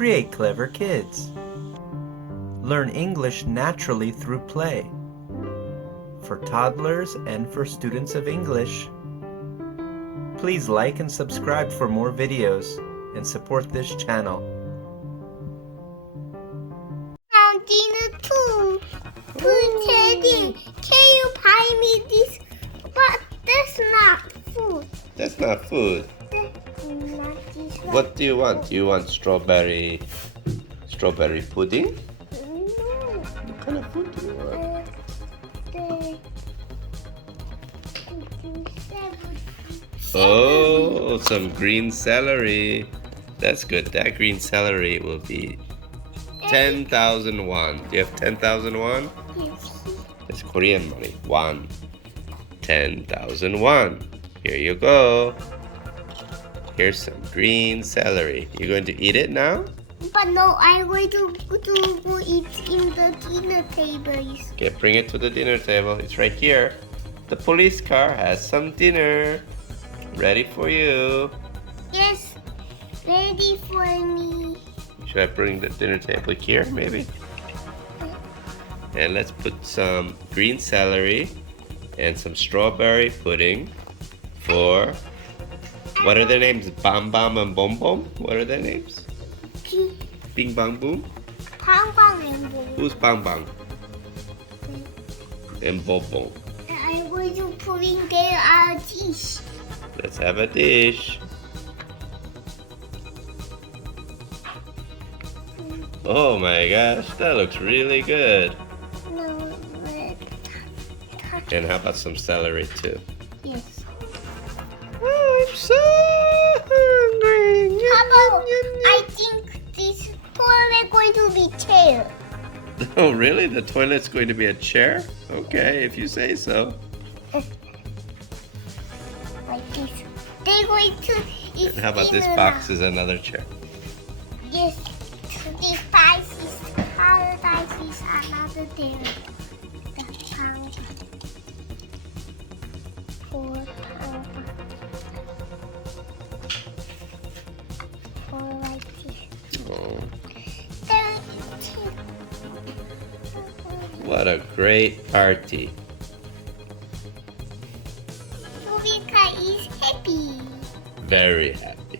create clever kids. Learn English naturally through play. For toddlers and for students of English. Please like and subscribe for more videos and support this channel. Found dinner too. Good Teddy, can you buy me this? But that's not food. That's not food. That's not this one. What do you want? Do you want strawberry pudding? No. What kind of food do you want? Oh, some green celery. That's good. That green celery will be 10,000 won. Do you have 10,000 won? Yes. It's Korean money. Won. 10,000 won. Here you go. Here's some green celery. You going to eat it now? But no, I'm going to go eat in the dinner tables. Okay, bring it to the dinner table. It's right here. The police car has some dinner. Ready for you. Yes, ready for me. Should I bring the dinner table here, maybe? And let's put some green celery and some strawberry pudding for... What are their names? Bam Bam and Bom Bom? What are their names? Bing Bang Boom? Bang and boom. Who's Bang Bang? And Bom Bom. I'm going to put in there a dish. Let's have a dish. Oh my gosh, that looks really good. No, And how about some celery too? yes. Oh, I'm so hungry. How about I think this toilet going to be chair. Oh really? The toilet's going to be a chair? Okay, if you say so. Like this. They're going to eat And how about this dinner box now. is another chair? Yes. This box is paradise is another there. The pound. Four like this. Oh, There. what a great party. Rubika is happy. Very happy.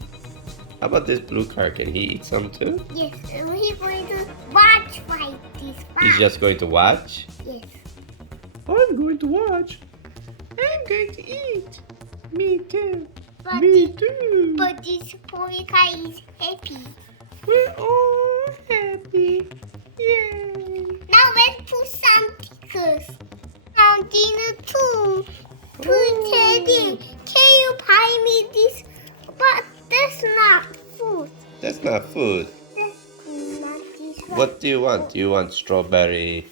How about this blue car? Can he eat some too? Yes, and he's going to watch like this. He's just going to watch? Yes. I'm going to watch. I'm going to eat. Me too. But Me this, too. but this Rubika is happy. We're all happy. Yay. Now let's put some pickles. Found dinner too. Good Teddy, can you buy me this? But that's not food. That's not food. That's not this one. What do you want? Do you want strawberry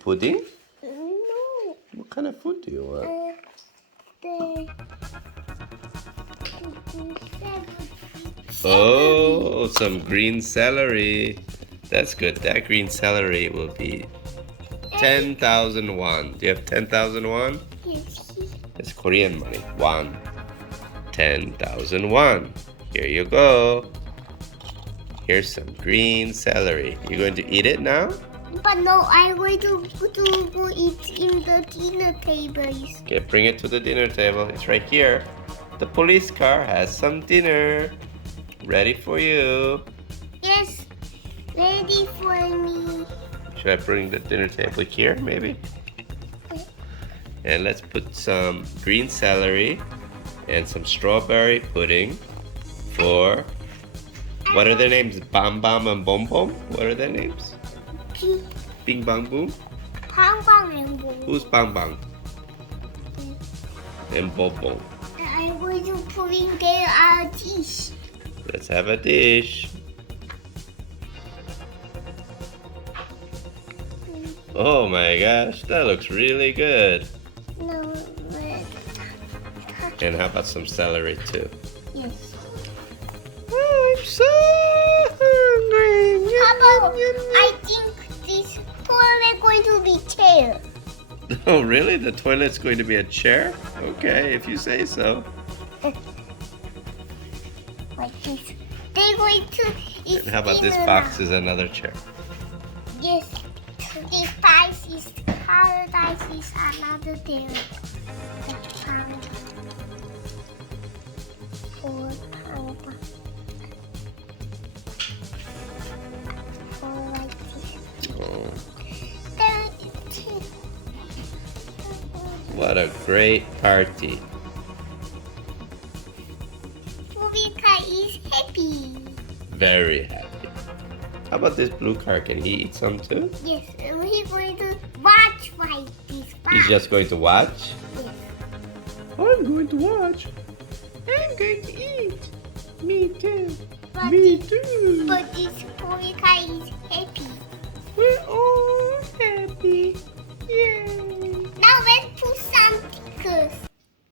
pudding? No. What kind of food do you want? Oh, some green celery. That's good. That green celery will be 10,000 won. Do you have 10,000 won? Yes. It's Korean money. Won. 10,000 won. Here you go. Here's some green celery. You going to eat it now? But no, I'm going to go eat in the dinner tables. Okay, bring it to the dinner table. It's right here. The police car has some dinner. Ready for you. Yes, ready for me. Should I bring the dinner table here, maybe? And let's put some green celery and some strawberry pudding for... What are their names? Bam Bam and Bom Bom? What are their names? Bing Bang Boom? Bang and boom. Who's Bang Bang? And Bom Bom. I'm going to put in there a dish. Let's have a dish. Oh my gosh, that looks really good. No, And how about some celery too? yes. Oh, I'm so hungry. How about I think this toilet going to be chair. Oh really? The toilet's going to be a chair? Okay, if you say so. Like this. They're going to eat And how about this dinner box now. is another chair? Yes, this dice is paradise is another thing. For like this. Oh, There is what a great party. Fubika is happy. Very happy. How about this blue car? Can he eat some too? Yes, we're going to watch like this. He's just going to watch? Yes. I'm going to watch. I'm going to eat. Me too. But Me this, too. but this Fubika is happy. We're all happy. Yay. Now let's put some stickers.